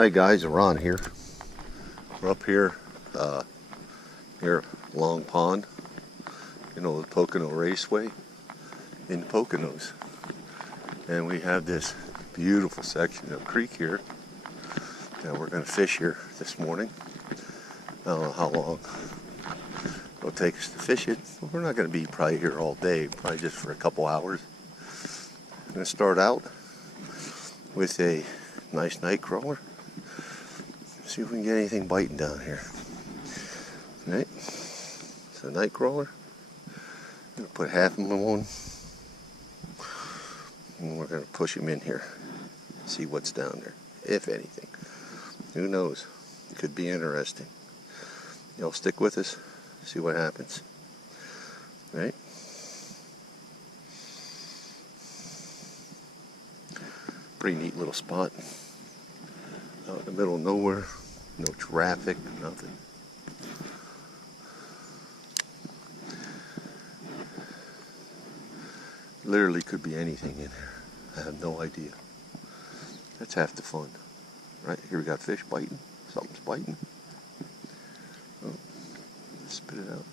Hi guys, Ron here. We're up here near Long Pond, the Pocono Raceway in Poconos. And we have this beautiful section of creek here that we're going to fish here this morning. I don't know how long it'll take us to fish it. We're not going to be probably here all day, probably just for a couple hours. I'm going to start out with a nice night crawler. See if we can get anything biting down here. Alright, it's a night crawler. I'm going to put half of them in one. And we're going to push him in here. See what's down there, if anything. Who knows? It could be interesting. Y'all stick with us, see what happens. Right? Pretty neat little spot. Out in the middle of nowhere. No traffic, nothing. Literally could be anything in here. I have no idea. That's half the fun. Right, here we got fish biting. Something's biting. Oh, spit it out.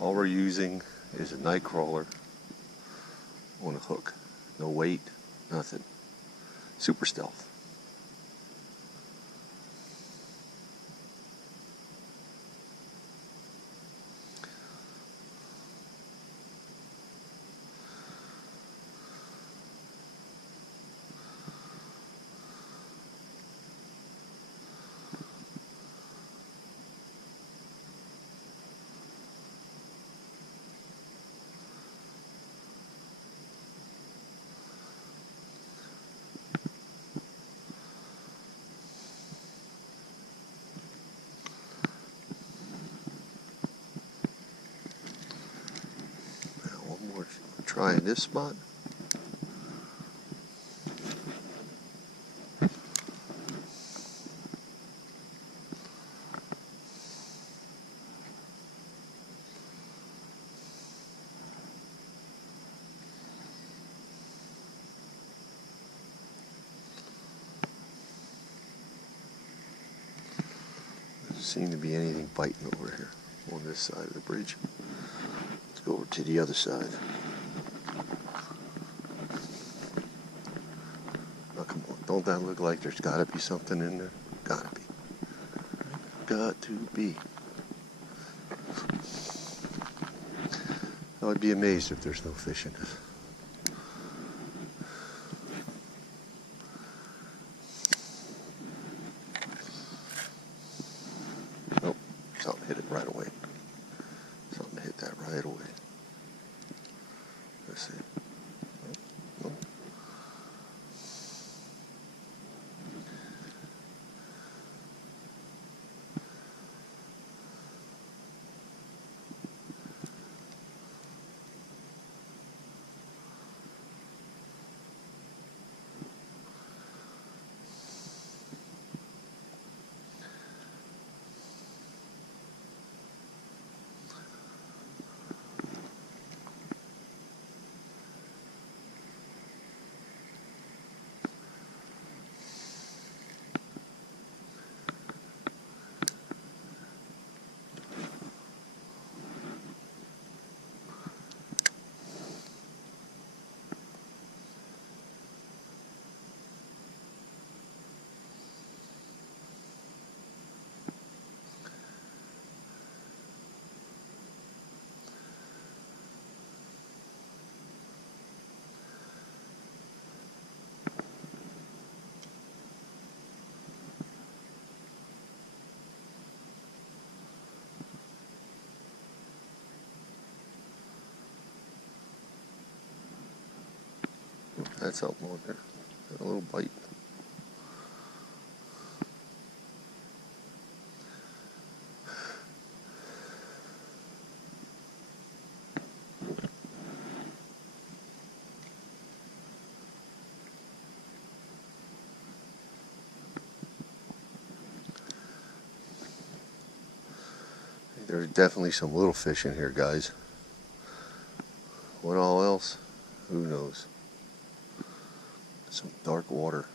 All we're using is a night crawler on a hook. No weight, nothing. Super stealth. Trying this spot. Doesn't seem to be anything biting over here on this side of the bridge. Let's go over to the other side. Don't that look like there's got to be something in there? Gotta be. Got to be. I would be amazed if there's no fish in this. Nope, something hit it right away. Something hit that right away. Let's see. Nope. That's something on there. Got a little bite. There's definitely some little fish in here, guys. What all else? Who knows? Some dark water.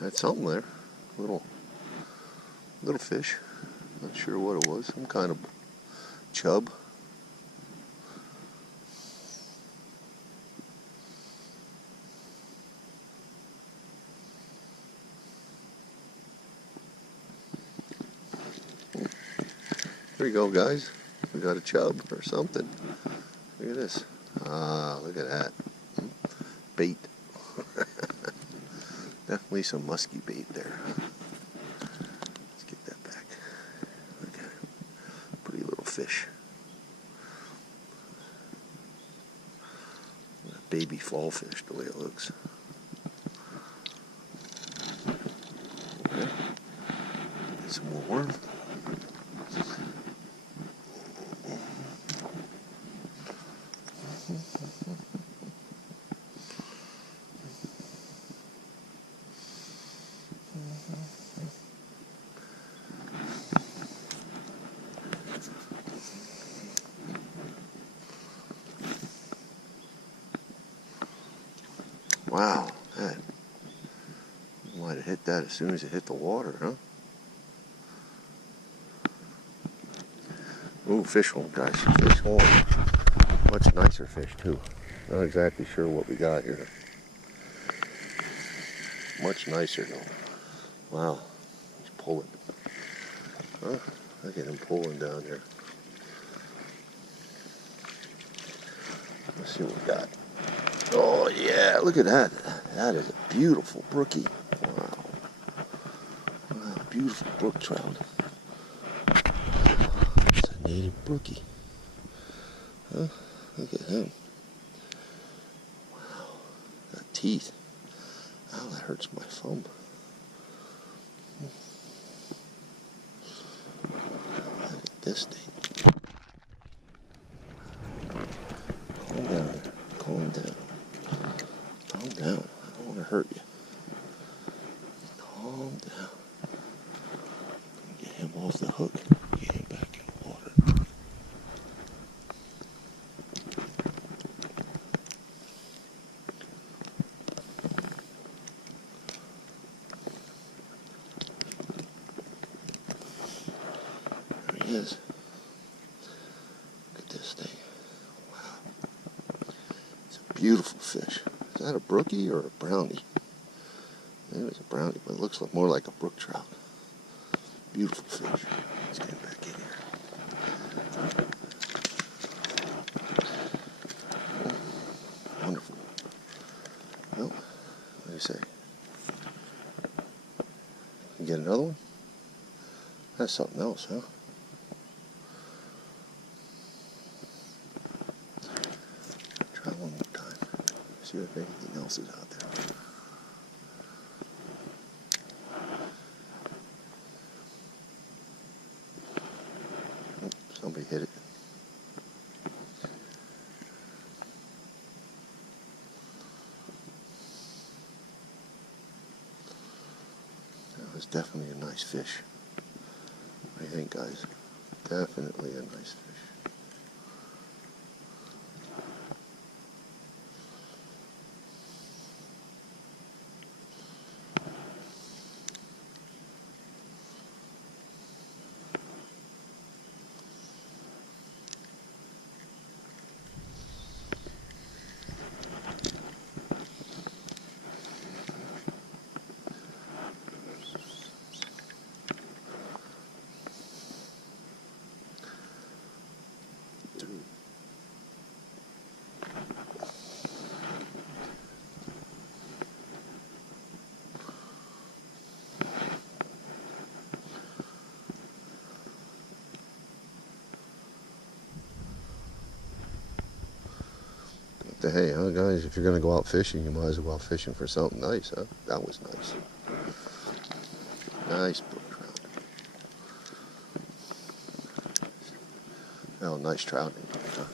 Had something there. Little fish. Not sure what it was. Some kind of chub. Here we go, guys. We got a chub or something. Look at this. Ah, look at that. Bait. Definitely some musky bait there. Let's get that back. Look at it. Pretty little fish. A baby fall fish, the way it looks. Okay. Some more worm. Wow, that might have hit that as soon as it hit the water, huh? Ooh, fish hole, guys. Fish hole. Much nicer fish, too. Not exactly sure what we got here. Much nicer, though. Wow. He's pulling. Huh? Look at him pulling down here. Let's see what we got. Oh, yeah. Look at that. That is a beautiful brookie. Wow. Wow, beautiful brook trout. It's a native brookie. Huh? Look at him. Wow. Got teeth. Ow, that hurts my thumb. Look at this thing. Calm down. Calm down. Calm down. I don't want to hurt you. Calm down. Get him off the hook. Get him back in the water. There he is. Look at this thing. Wow. It's a beautiful fish. Is that a brookie or a brownie? Maybe it's a brownie, but it looks more like a brook trout. Beautiful fish. Let's get him back in here. Wonderful. Well, what do you say? You get another one? That's something else, huh? Try one more time. See if anything else is out there. Somebody hit it. That was definitely a nice fish. What do you think, guys? Definitely a nice fish. Hey, huh, guys, if you're going to go out fishing, you might as well go out fishing for something nice, huh? That was nice. Nice brook trout. Oh, nice trout in here, huh?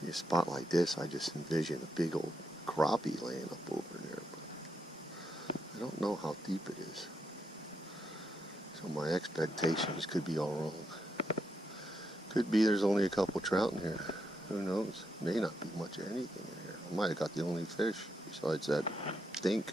See, a spot like this, I just envision a big old crappie laying up over there, but I don't know how deep it is. So my expectations could be all wrong. Could be there's only a couple trout in here. Who knows? May not be much of anything in here. I might have got the only fish besides that dink.